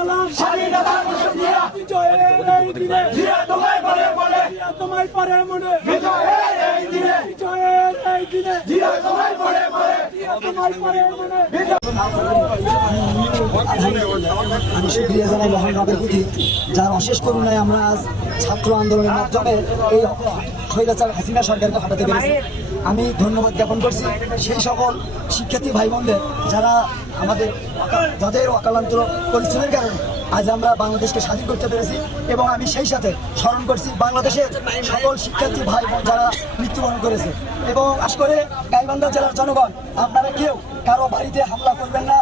সালাম স্বাধীনতার ঘোষণা বিজয়ের এই দিনে জিয়া তোমায় বলে বলে জিয়া তোমায় পারে মনে বিজয়ের এই দিনে বিজয়ের এই দিনে জিয়া তোমায় বলে বলে জিয়া তোমায় পারে মনে আমি সুক্রিয়া জানাই মহান রবের প্রতি, যার অশেষ করুণায় আমরা আজ ছাত্র আন্দোলনের মাধ্যমে এই স্বৈরাচার হাসিনা সরকারকে হটাতে পেরেছি। আমি ধন্যবাদ জ্ঞাপন করছি সেই সকল শিক্ষার্থী ভাই বোনদের যাদের অকালান্ত পরিশ্রমের কারণে আজ আমরা বাংলাদেশকে স্বাধীন করতে পেরেছি। এবং আমি সেই সাথে স্মরণ করছি বাংলাদেশের সকল শিক্ষার্থী ভাই বোন যারা মৃত্যুবরণ করেছে। এবং আশ করে গাইবান্ধা জেলার জনগণ, আপনারা কেউ কারো বাড়িতে হামলা করবেন না,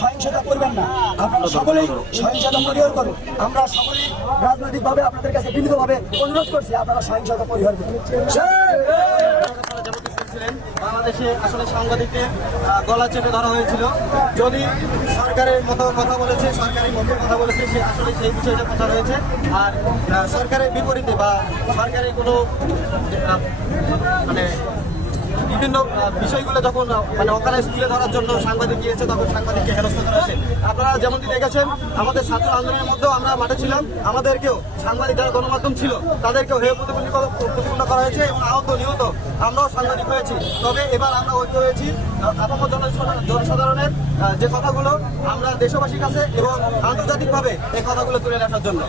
সহিংসতা করবেন না। আপনারা সকলেই সহিংসতা পরিহার করুন। আমরা সকলেই রাজনৈতিকভাবে আপনাদের কাছে বিনীতভাবে অনুরোধ করছি, আপনারা সহিংসতা পরিহার করুন। বাংলাদেশে আসলে সাংবাদিকদের গলা চেপে ধরা হয়েছিল। যদি সরকারের মতো কথা বলেছে, সরকারের মতো কথা বলেছে, সে আসলে সেই বিষয়টা কথা রয়েছে। আর সরকারের বিপরীতে বা সরকারের কোনো মানে বিভিন্ন বিষয়গুলো যখন মানে অকারেন্স তুলে ধরার জন্য সাংবাদিক গিয়েছে, তখন সাংবাদিককে হেনস্থা করা হয়েছে। আপনারা যেমনটি দেখেছেন, আমাদের ছাত্র আন্দোলনের মধ্যেও আমরা মাঠে ছিলাম, আমাদেরকেও সাংবাদিক যারা গণমাধ্যম ছিল তাদেরকেও হেয় প্রতিপন্ন করা হয়েছে এবং আহত নিহত আমরাও সাংবাদিক হয়েছি। তবে এবার আমরা ঐক্য হয়েছি আপামর জনসাধারণের যে কথাগুলো আমরা দেশবাসীর কাছে এবং আন্তর্জাতিকভাবে এই কথাগুলো তুলে আসার জন্য।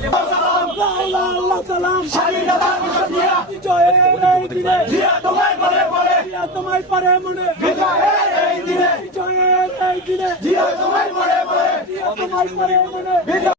সালাম স্বাধীনতার ঘোষণা বিজয়ের এই দিনে জিয়া তোমায় বলে বলে জিয়া তোমায় পারে মনে বিজয়ের এই দিনে বিজয়ের এই দিনে জিয়া তোমায় বলে বলে জিয়া তোমায় পারে মনে